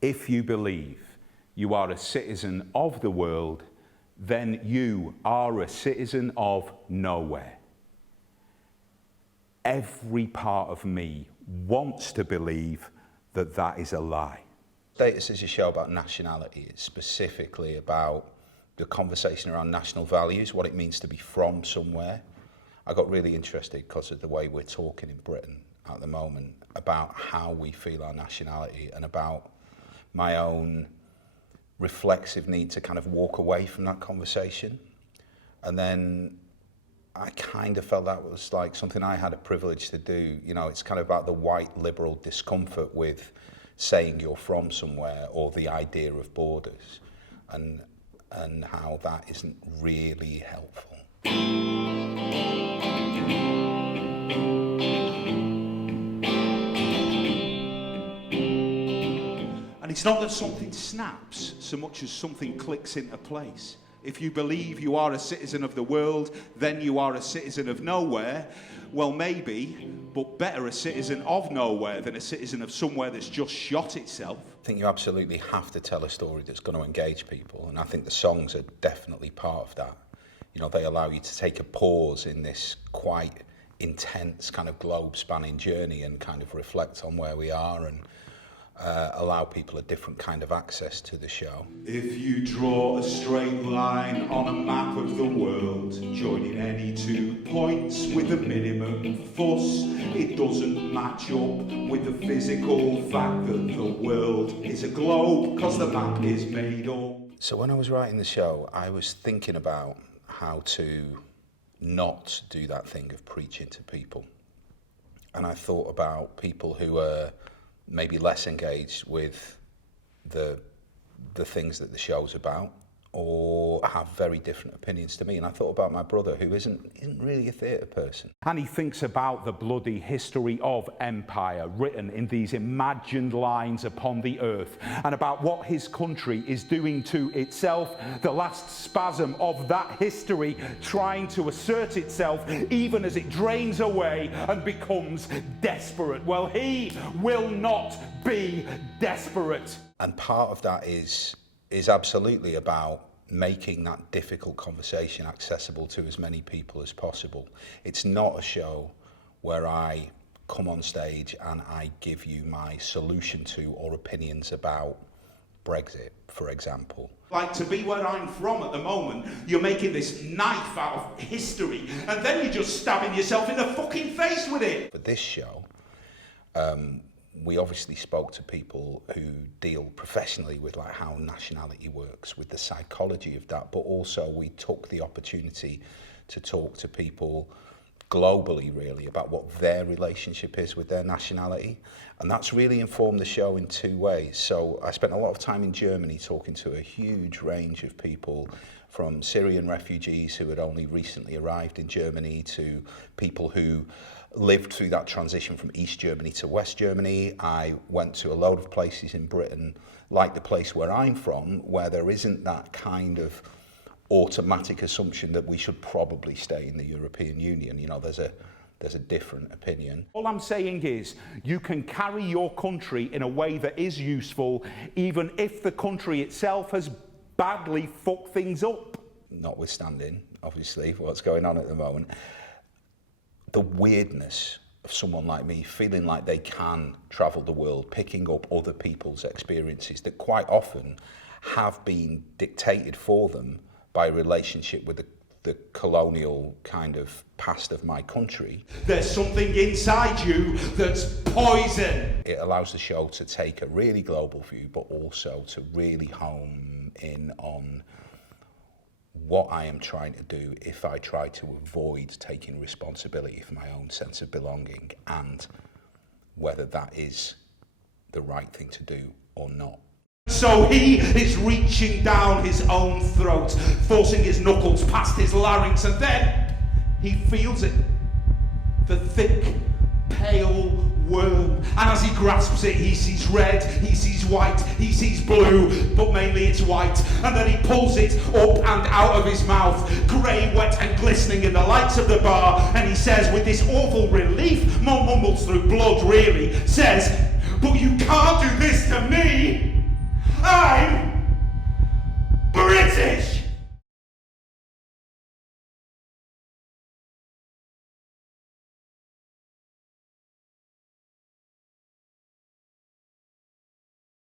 If you believe you are a citizen of the world, then you are a citizen of nowhere. Every part of me wants to believe that that is a lie. Status is a show about nationality. It's specifically about the conversation around national values, what it means to be from somewhere. I got really interested because of the way we're talking in Britain at the moment about how we feel our nationality and about my own reflexive need to kind of walk away from that conversation. And then I kind of felt that was like something I had a privilege to do. You know, it's kind of about the white liberal discomfort with saying you're from somewhere or the idea of borders and how that isn't really helpful. And it's not that something snaps so much as something clicks into place. If you believe you are a citizen of the world, then you are a citizen of nowhere. Well, maybe, but better a citizen of nowhere than a citizen of somewhere that's just shot itself. I think you absolutely have to tell a story that's going to engage people, and I think the songs are definitely part of that. You know, they allow you to take a pause in this quite intense kind of globe-spanning journey and kind of reflect on where we are and allow people a different kind of access to the show. If you draw a straight line on a map of the world, joining any 2 points with a minimum fuss, it doesn't match up with the physical fact that the world is a globe, because the map is made up. So when I was writing the show, I was thinking about how to not do that thing of preaching to people. And I thought about people who are maybe less engaged with the things that the show's about, or have very different opinions to me. And I thought about my brother, who isn't really a theatre person. And he thinks about the bloody history of empire written in these imagined lines upon the earth, and about what his country is doing to itself, the last spasm of that history trying to assert itself even as it drains away and becomes desperate. Well, he will not be desperate. And part of that is absolutely about making that difficult conversation accessible to as many people as possible. It's not a show where I come on stage and I give you my solution to or opinions about Brexit, for example. Like, to be where I'm from at the moment, you're making this knife out of history, and then you're just stabbing yourself in the fucking face with it. For this show, we obviously spoke to people who deal professionally with like how nationality works, with the psychology of that, but also we took the opportunity to talk to people globally really about what their relationship is with their nationality, and that's really informed the show in 2 ways. So I spent a lot of time in Germany talking to a huge range of people, from Syrian refugees who had only recently arrived in Germany to people who lived through that transition from East Germany to West Germany. I went to a load of places in Britain, like the place where I'm from, where there isn't that kind of automatic assumption that we should probably stay in the European Union. You know, there's a different opinion. All I'm saying is, you can carry your country in a way that is useful, even if the country itself has badly fucked things up. Notwithstanding, obviously, what's going on at the moment, the weirdness of someone like me feeling like they can travel the world, picking up other people's experiences that quite often have been dictated for them by a relationship with the colonial kind of past of my country. There's something inside you that's poison. It allows the show to take a really global view, but also to really home in on what I am trying to do if I try to avoid taking responsibility for my own sense of belonging, and whether that is the right thing to do or not. So he is reaching down his own throat, forcing his knuckles past his larynx, and then he feels it. The thick, pale worm. And as he grasps it, he sees red, he sees white, he sees blue, but mainly it's white. And then he pulls it up and out of his mouth, grey, wet and glistening in the lights of the bar, and he says with this awful relief, mumbles through blood really, says, "But you can't do this